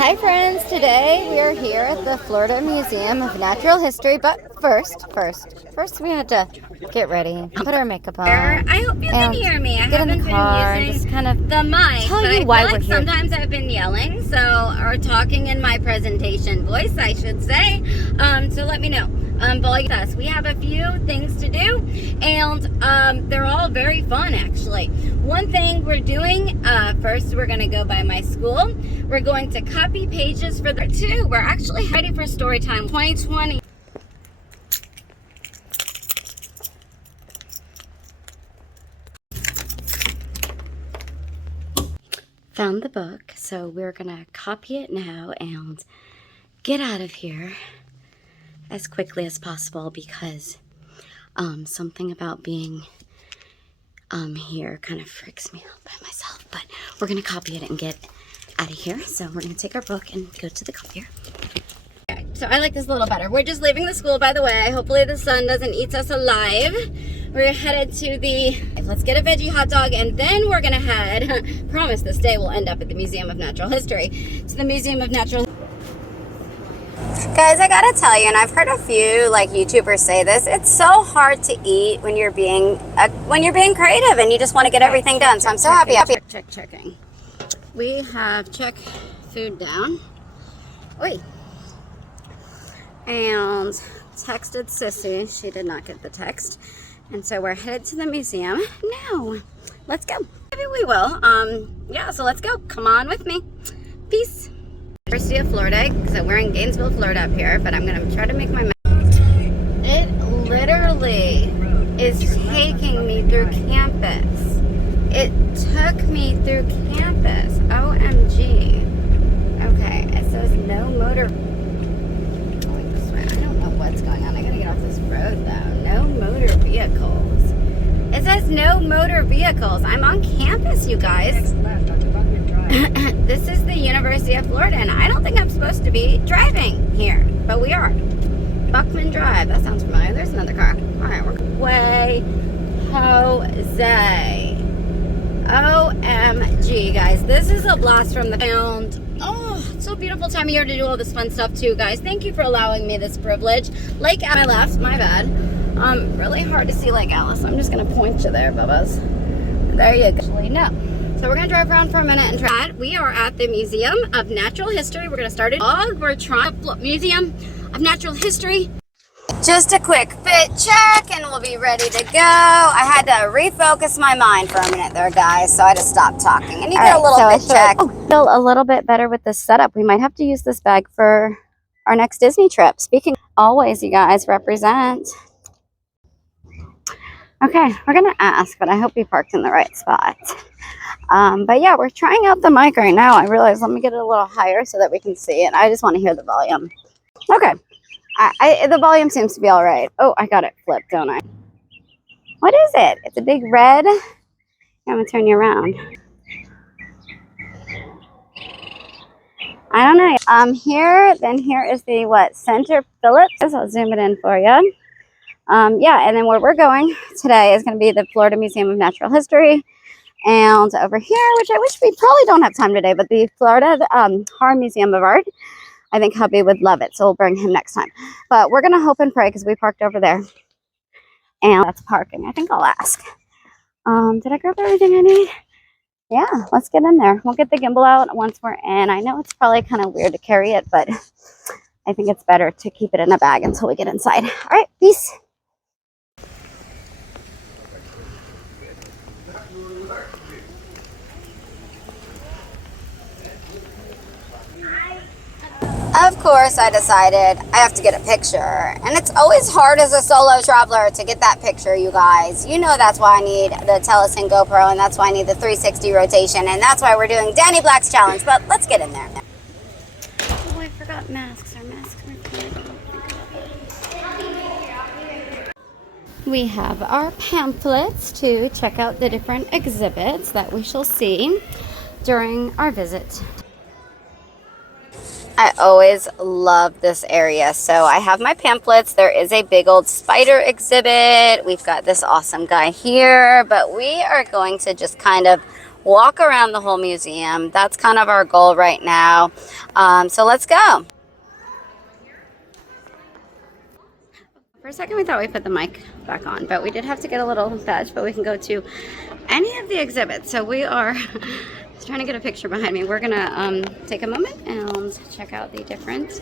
Hi friends, today we are here at the Florida Museum of Natural History, but first we had to get ready, put our makeup on. I hope you can hear me. I haven't been using just kind of the mic, tell but you I why feel we're like here. sometimes I've been yelling, or talking in my presentation voice, I should say. So let me know. But we have a few things to do, and they're all very fun, actually. One thing we're doing, first we're going to go by my school. We're going to copy pages for the two. We're actually ready for Storytime 2020. Found the book, so we're gonna copy it now and get out of here as quickly as possible because something about being here kind of freaks me out by myself. But we're gonna copy it and get out of here. So we're gonna take our book and go to the copier. Okay, so I like this a little better. We're just leaving the school, by the way. Hopefully the sun doesn't eat us alive. We're headed to let's get a veggie hot dog, and then we're gonna head, promise this day we'll end up at the Museum of Natural History. To the Museum of Natural Guys, I gotta tell you, and I've heard a few YouTubers say this, it's so hard to eat when you're being creative and you just want to get everything done. So I'm so happy. Checking. We have check food down. Wait. And texted Sissy. She did not get the text. And so we're headed to the museum now. Let's go. Maybe we will. Yeah, so let's go. Come on with me. Peace. University of Florida. So we're in Gainesville, Florida up here, but I'm going to try to make my... It literally is taking me through campus. It took me through campus. OMG. Okay, it says no motor... What's going on? I gotta get off this road though. No motor vehicles. It says no motor vehicles. I'm on campus, you guys. This is the University of Florida, and I don't think I'm supposed to be driving here, but we are. Buckman Drive. That sounds familiar. There's another car. All right, we're way Jose. OMG, guys. This is a blast from the pound. Oh, it's so beautiful time of year to do all this fun stuff too, guys. Thank you for allowing me this privilege. Lake at my left, my bad. Really hard to see Lake Alice. I'm just gonna point you there, Bubbas. There you go. Actually, no. So we're gonna drive around for a minute and try. We are at the Museum of Natural History. We're gonna start it. We're trying Museum of Natural History. Just a quick fit check and we'll be ready to go. I had to refocus my mind for a minute there, guys, so I just stopped talking. And you get a little fit check. Feel a little bit better with this setup. We might have to use this bag for our next Disney trip. Speaking, always, you guys represent. Okay, we're gonna ask, but I hope we parked in the right spot. But yeah, we're trying out the mic right now. I realized, let me get it a little higher so that we can see it. I just want to hear the volume. Okay. The volume seems to be all right. Oh, I got it flipped, don't I? What is it? It's a big red. I'm going to turn you around. I don't know. Here is the, Center Phillips. I'll zoom it in for you. Yeah, and then where we're going today is going to be the Florida Museum of Natural History. And over here, which I wish we probably don't have time today, but the Florida Har Museum of Art. I think hubby would love it, so we'll bring him next time. But we're going to hope and pray because we parked over there. And that's parking. I think I'll ask. Did I grab everything I need? Yeah, let's get in there. We'll get the gimbal out once we're in. I know it's probably kind of weird to carry it, but I think it's better to keep it in a bag until we get inside. All right, peace. Of course, I decided I have to get a picture. And it's always hard as a solo traveler to get that picture, you guys. You know that's why I need the Telesyn GoPro, and that's why I need the 360 rotation, and that's why we're doing Danny Black's challenge. But let's get in there. Oh, I forgot masks. Our masks are We have our pamphlets to check out the different exhibits that we shall see during our visit. I always love this area. So I have my pamphlets. There is a big old spider exhibit. We've got this awesome guy here, but we are going to just kind of walk around the whole museum. That's kind of our goal right now. So let's go. For a second we thought we put the mic back on, but we did have to get a little badge, but we can go to any of the exhibits. So we are trying to get a picture behind me. We're gonna take a moment and check out the different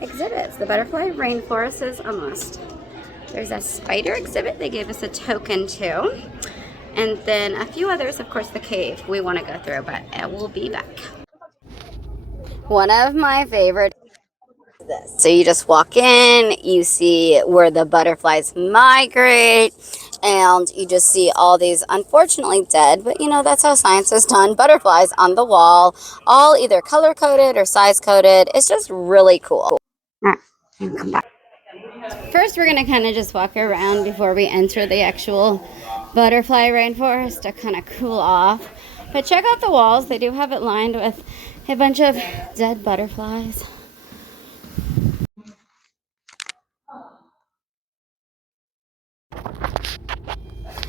exhibits. The butterfly rainforest is a must. There's a spider exhibit they gave us a token to. And then a few others, of course, the cave we want to go through, but we'll be back. One of my favorite is this. So you just walk in, you see where the butterflies migrate, and you just see all these unfortunately dead, but you know, that's how science is done, butterflies on the wall, all either color-coded or size-coded. It's just really cool. All right, come back. First, we're going to kind of just walk around before we enter the actual butterfly rainforest to kind of cool off. But check out the walls. They do have it lined with a bunch of dead butterflies.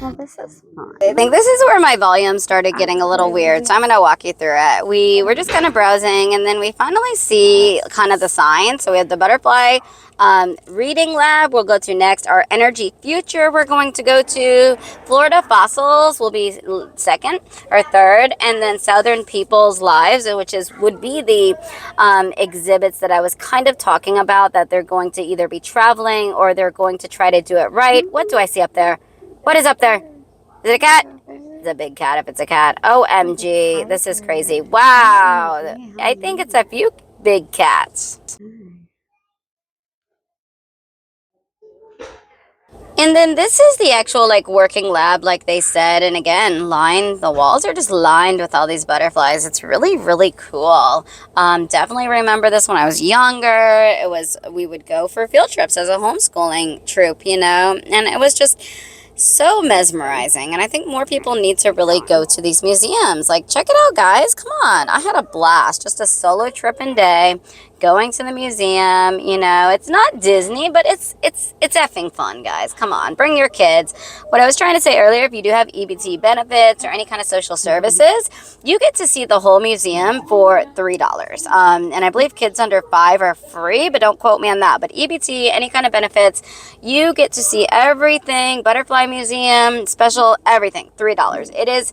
Well, this is fun. I think this is where my volume started getting a little weird, so I'm going to walk you through it. We were just kind of browsing, and then we finally see kind of the signs. So we have the butterfly reading lab we'll go to next. Our energy future we're going to go to. Florida fossils will be second or third, and then Southern people's lives, which would be the exhibits that I was kind of talking about, that they're going to either be traveling or they're going to try to do it right. What do I see up there? What is up there? Is it a cat? It's a big cat if it's a cat. OMG, this is crazy. Wow, I think it's a few big cats. And then this is the actual like working lab, like they said. And again, the walls are just lined with all these butterflies. It's really, really cool. Definitely remember this when I was younger. We would go for field trips as a homeschooling troop, you know, and it was just so mesmerizing. And I think more people need to really go to these museums. Like, check it out, guys. Come on. I had a blast. Just a solo trip and day going to the museum. You know, it's not Disney, but it's effing fun, guys. Come on, bring your kids. What I was trying to say earlier, if you do have EBT benefits or any kind of social services, you get to see the whole museum for $3. And I believe kids under 5 are free, but don't quote me on that. But EBT, any kind of benefits, you get to see everything. Butterfly museum, special, everything, $3. It is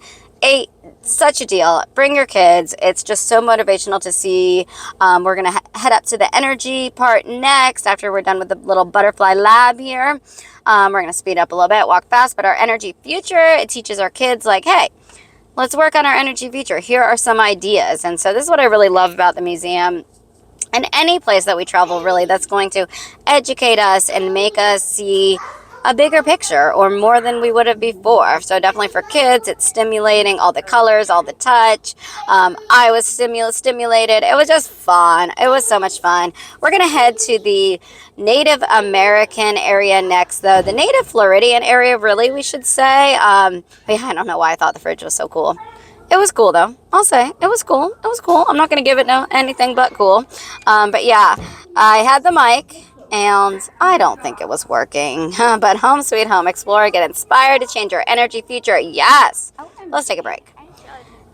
such a deal. Bring your kids. It's just so motivational to see. We're going to head up to the energy part next after we're done with the little butterfly lab here. We're going to speed up a little bit, walk fast, but our energy future, it teaches our kids like, hey, let's work on our energy future. Here are some ideas. And so this is what I really love about the museum. And any place that we travel, really, that's going to educate us and make us see a bigger picture or more than we would have before. So definitely for kids, it's stimulating, all the colors, all the touch. I was stimulated. It was just fun. It was so much fun. We're going to head to the Native American area next, though. The Native Floridian area, really, we should say. Yeah, I don't know why I thought the fridge was so cool. It was cool, though. I'll say it was cool. It was cool. I'm not going to give it anything but cool. But yeah, I had the mic and I don't think it was working. But home sweet home, explore, get inspired to change your energy future. Yes. Let's take a break.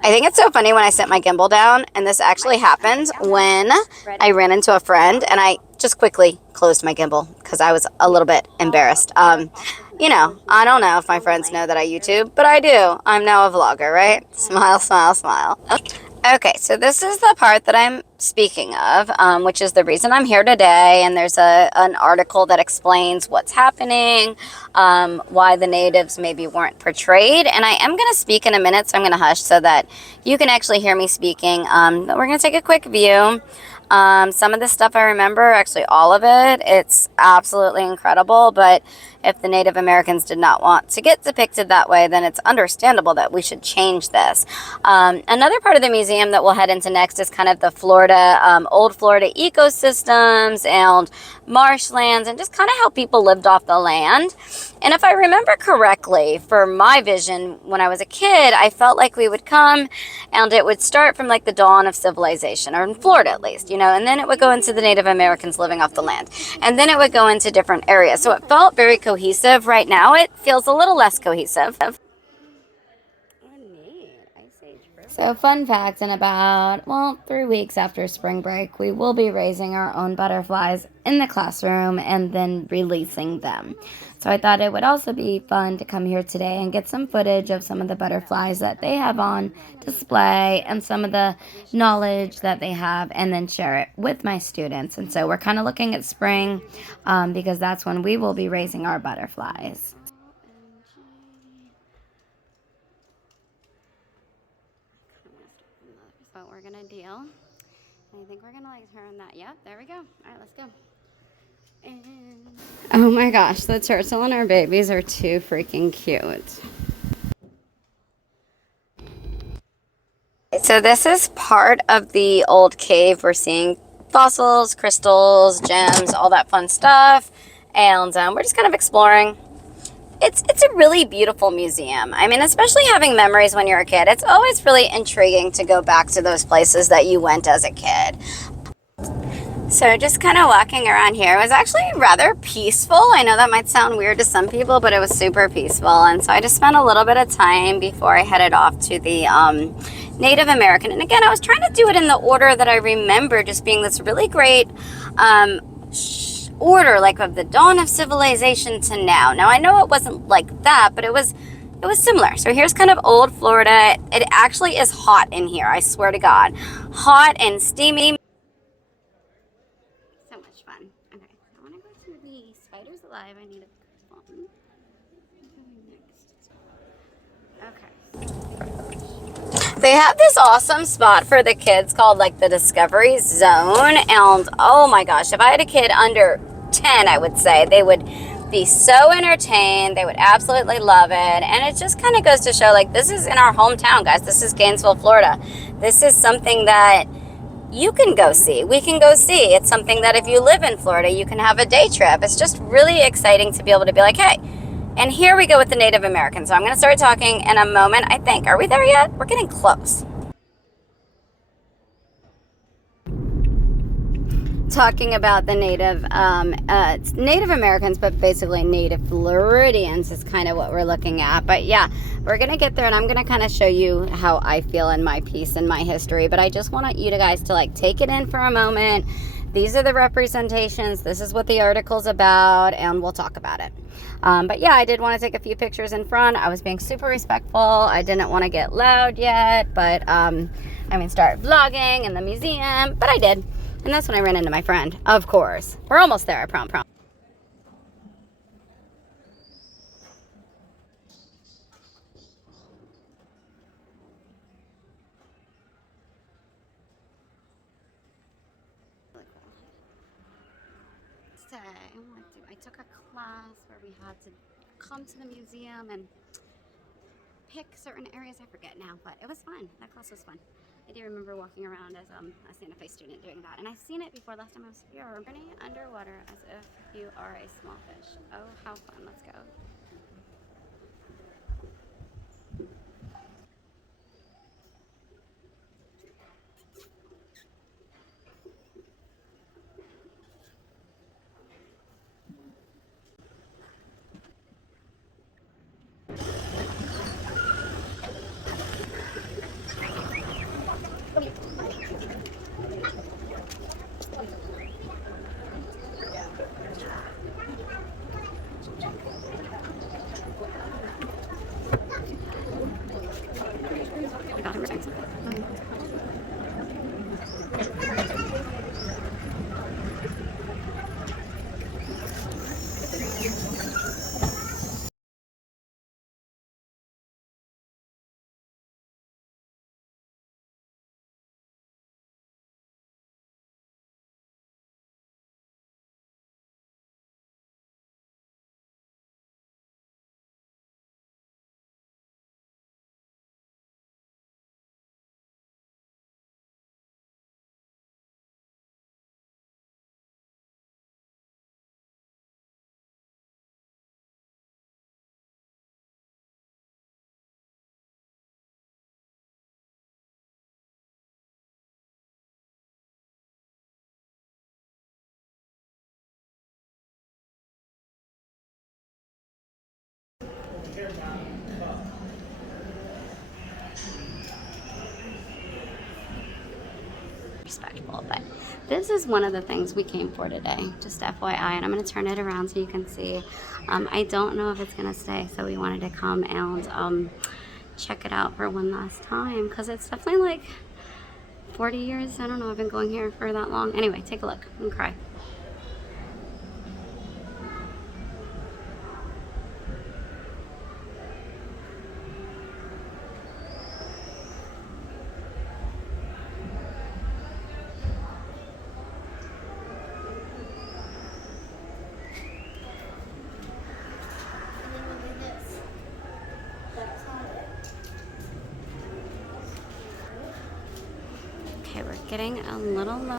I think it's so funny when I set my gimbal down, and this actually happened when I ran into a friend and I just quickly closed my gimbal because I was a little bit embarrassed. You know, I don't know if my friends know that I YouTube, but I do. I'm now a vlogger, right? Smile, smile, smile. Okay, so this is the part that I'm speaking of, which is the reason I'm here today. And there's an article that explains what's happening, why the natives maybe weren't portrayed. And I am going to speak in a minute, so I'm going to hush so that you can actually hear me speaking. But we're going to take a quick view. Some of this stuff I remember, actually all of it. It's absolutely incredible, but if the Native Americans did not want to get depicted that way, then it's understandable that we should change this. Another part of the museum that we'll head into next is kind of the old Florida ecosystems and marshlands and just kind of how people lived off the land. And if I remember correctly, for my vision when I was a kid, I felt like we would come and it would start from like the dawn of civilization, or in Florida at least, you know, and then it would go into the Native Americans living off the land. And then it would go into different areas. So it felt very cohesive. Right now, it feels a little less cohesive. Oh, neat. I see. So, fun fact, in about, well, 3 weeks after spring break, we will be raising our own butterflies in the classroom and then releasing them. So, I thought it would also be fun to come here today and get some footage of some of the butterflies that they have on display and some of the knowledge that they have, and then share it with my students. And so, we're kind of looking at spring because that's when we will be raising our butterflies. What we're gonna deal. I think we're gonna like turn that. Yep, there we go. All right, let's go. And oh my gosh, the turtle and our babies are too freaking cute. So this is part of the old cave. We're seeing fossils, crystals, gems, all that fun stuff, and we're just kind of exploring. It's a really beautiful museum. I mean, especially having memories when you're a kid. It's always really intriguing to go back to those places that you went as a kid. So just kind of walking around here was actually rather peaceful. I know that might sound weird to some people, but it was super peaceful. And so I just spent a little bit of time before I headed off to the Native American. And again, I was trying to do it in the order that I remember, just being this really great order, like of the dawn of civilization to now. Now, I know it wasn't like that, but it was similar. So here's kind of old Florida. It actually is hot in here, I swear to God. Hot and steamy. So much fun. Okay, I want to go to the Spiders Alive. I need a phone. Okay. They have this awesome spot for the kids called like the Discovery Zone. And oh my gosh, if I had a kid under 10, I would say they would be so entertained. They would absolutely love it. And it just kind of goes to show like this is in our hometown, guys. This is Gainesville, Florida. This is something that you can go see. We can go see. It's something that if you live in Florida, you can have a day trip. It's just really exciting to be able to be like, hey, and here we go with the Native Americans. So I'm going to start talking in a moment, I think. Are we there yet? We're getting close. Talking about the Native Americans, but basically Native Floridians is kind of what we're looking at. But yeah, we're going to get there, and I'm going to kind of show you how I feel in my piece and my history. But I just want you guys to like take it in for a moment. These are the representations. This is what the article's about, and we'll talk about it. But yeah, I did want to take a few pictures in front. I was being super respectful. I didn't want to get loud yet, but start vlogging in the museum, but I did. And that's when I ran into my friend, of course. We're almost there, I promise. I took a class where we had to come to the museum and pick certain areas. I forget now, but it was fun. That class was fun. I do remember walking around as a Santa Fe student doing that. And I've seen it before. Last time I was here. Journey underwater as if you are a small fish. Oh, how fun. Let's go. respectable. But this is one of the things we came for today, just FYI, and I'm going to turn it around so you can see. I don't know if it's going to stay, so we wanted to come and check it out for one last time, because it's definitely like 40 years. I don't know, I've been going here for that long. Anyway, take a look and cry. Okay, we're getting a little low.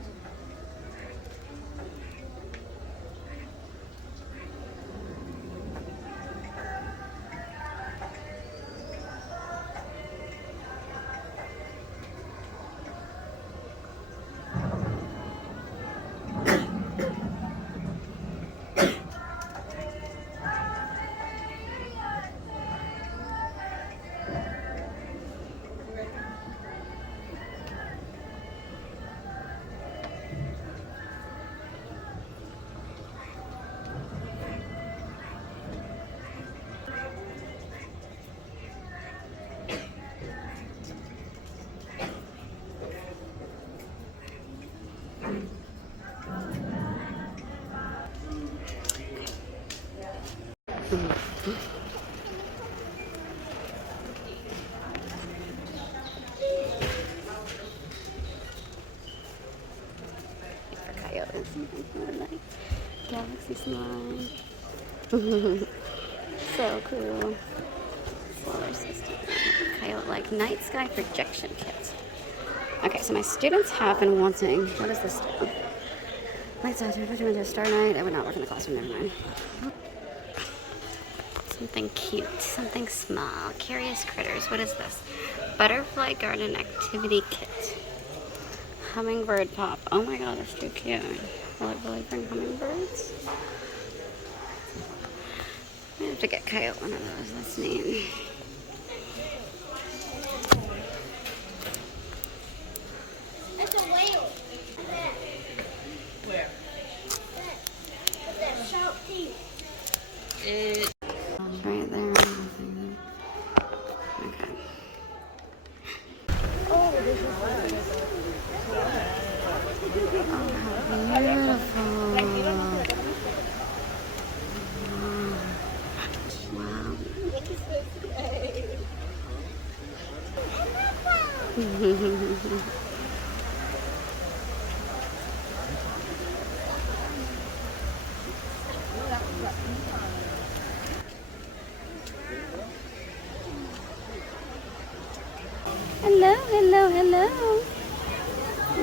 Coyotes, like galaxy slime. So cool. Solar system. Coyote like night sky projection kit. Okay, so my students have been wanting. What is this stuff? Lights out here, doing a star night. I would not work in the classroom, never mind. Something cute, something small. Curious critters. What is this? Butterfly garden activity kit. Hummingbird pop. Oh my god, that's too cute. Will it really bring hummingbirds? I have to get Coyote one of those. That's neat. That's a whale. Where? With that sharp teeth. Right there. Okay. Oh, how beautiful. Wow. Hello, hello, hello.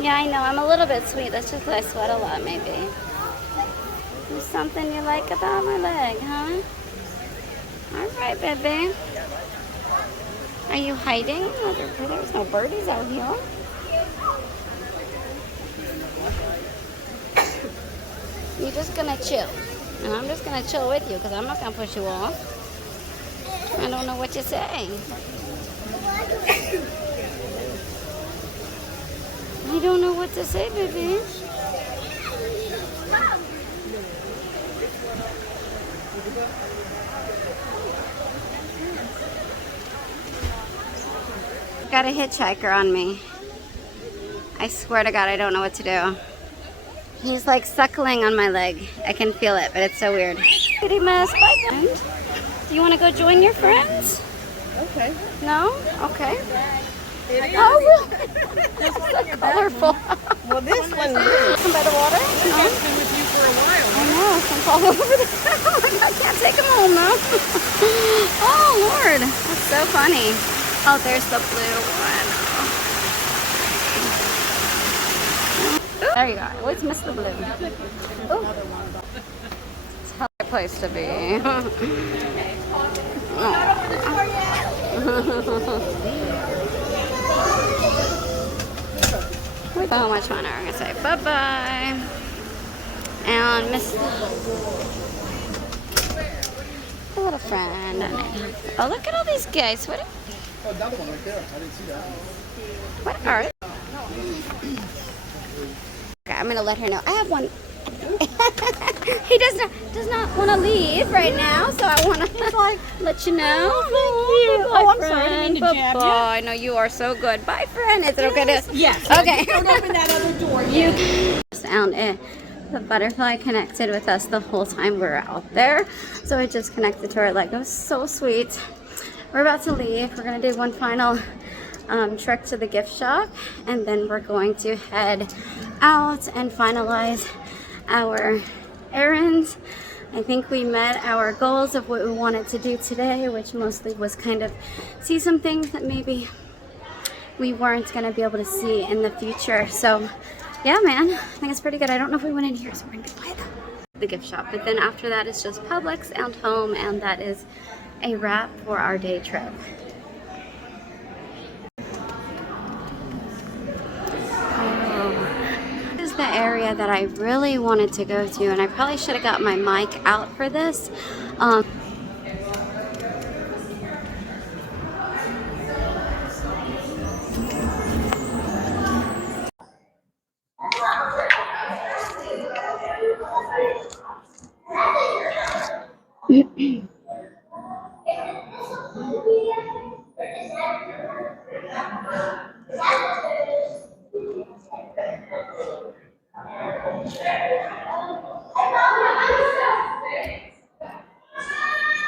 Yeah, I know, I'm a little bit sweet. That's just because I sweat a lot, maybe. There's something you like about my leg, huh? All right, baby. Are you hiding? Oh, there's no birdies out here. You're just gonna chill. And I'm just gonna chill with you because I'm not gonna push you off. I don't know what you're saying. I don't know what to say, baby. Got a hitchhiker on me. I swear to God, I don't know what to do. He's like suckling on my leg. I can feel it, but it's so weird. Kitty mess, bye friend. Do you want to go join your friends? Okay. No? Okay. Oh, really? That's so colorful. Well, this one Come by the water? No? has been with you for a while. I know, some all over the ground. I can't take them home now. Oh, Lord. That's so funny. Oh, there's the blue one. Oh. There you go. I always miss the blue. Oh. It's a hell of a place to be. So much fun. I'm going to say bye-bye. And miss a little friend. Oh, look at all these guys. What? Oh, another one right there. I didn't see that. What are? I'm gonna let her know. I have one. He does not want to leave right now, so I want to let you know. Oh, I'm sorry. I didn't mean to jab you. I know you are so good. Bye, friend. Is it okay to? Yes. Okay. Don't open that other door. Sound the butterfly connected with us the whole time we were out there, so it just connected to our leg. It was so sweet. We're about to leave. We're gonna do one final trek to the gift shop, and then we're going to head out and finalize our errands. I think we met our goals of what we wanted to do today, which mostly was kind of see some things that maybe we weren't going to be able to see in the future. So yeah, man, I think it's pretty good. I don't know if we went in here, so we're going to buy the gift shop. But then after that, it's just Publix and home, and that is a wrap for our day trip. The area that I really wanted to go to, and I probably should have got my mic out for this.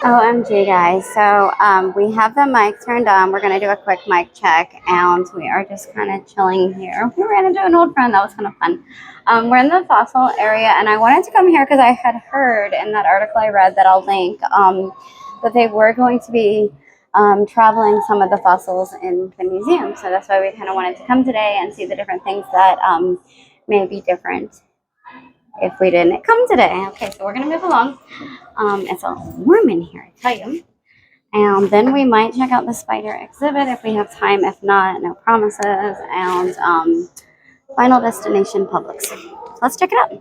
OMG, guys. So we have the mic turned on. We're going to do a quick mic check, and we are just kind of chilling here. We ran into an old friend. That was kind of fun. We're in the fossil area, and I wanted to come here because I had heard in that article I read that I'll link that they were going to be traveling some of the fossils in the museum. So that's why we kind of wanted to come today and see the different things that may be different if we didn't come today. Okay, so we're going to move along. It's a warm in here, I tell you. And then we might check out the spider exhibit if we have time. If not, no promises. And final destination, Publix. So let's check it out.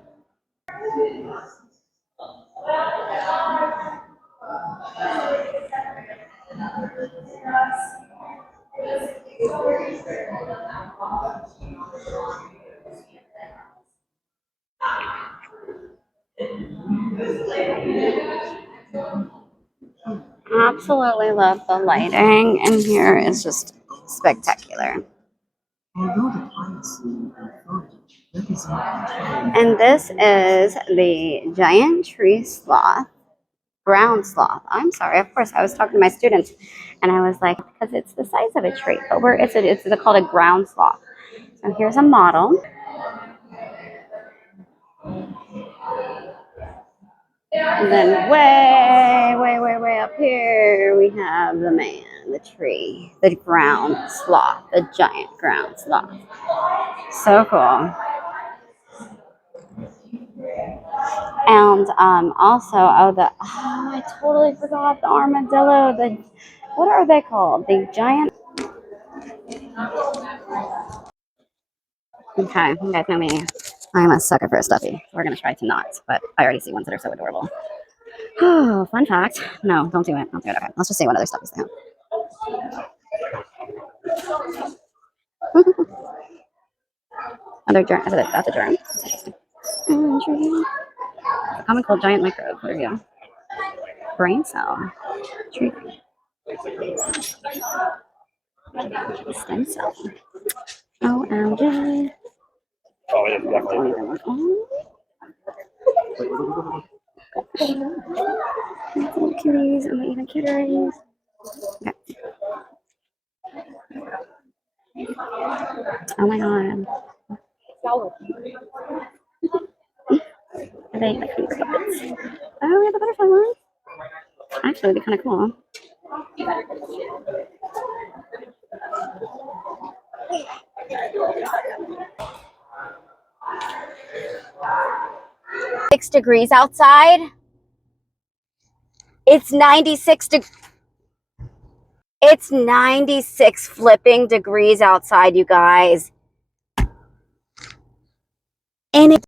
Absolutely love the lighting in here. It's just spectacular. And this is the giant tree sloth, ground sloth. I'm sorry, of course, I was talking to my students and I was like, because it's the size of a tree, but it's called a ground sloth. So here's a model. And then way up here, we have the man, the tree, the ground sloth, the giant ground sloth. So cool. And also, I totally forgot the armadillo. What are they called? The giant. Okay, you guys know me. I'm a sucker for a stuffy. We're gonna try to not, but I already see ones that are so adorable. Oh, fun fact. No, don't do it. Don't do it. Okay, let's just see what other stuffies they have. That's a germ. Interesting. A common cold giant microbe. There you go. Brain cell. Tree. Stem cell. OMG. Little kitties and even kitties. Okay. Oh my god. Are they like puppets? Oh, we have the butterfly one. Actually, it'd be kind of cool. Degrees outside. It's 96 It's 96 flipping degrees outside, you guys. And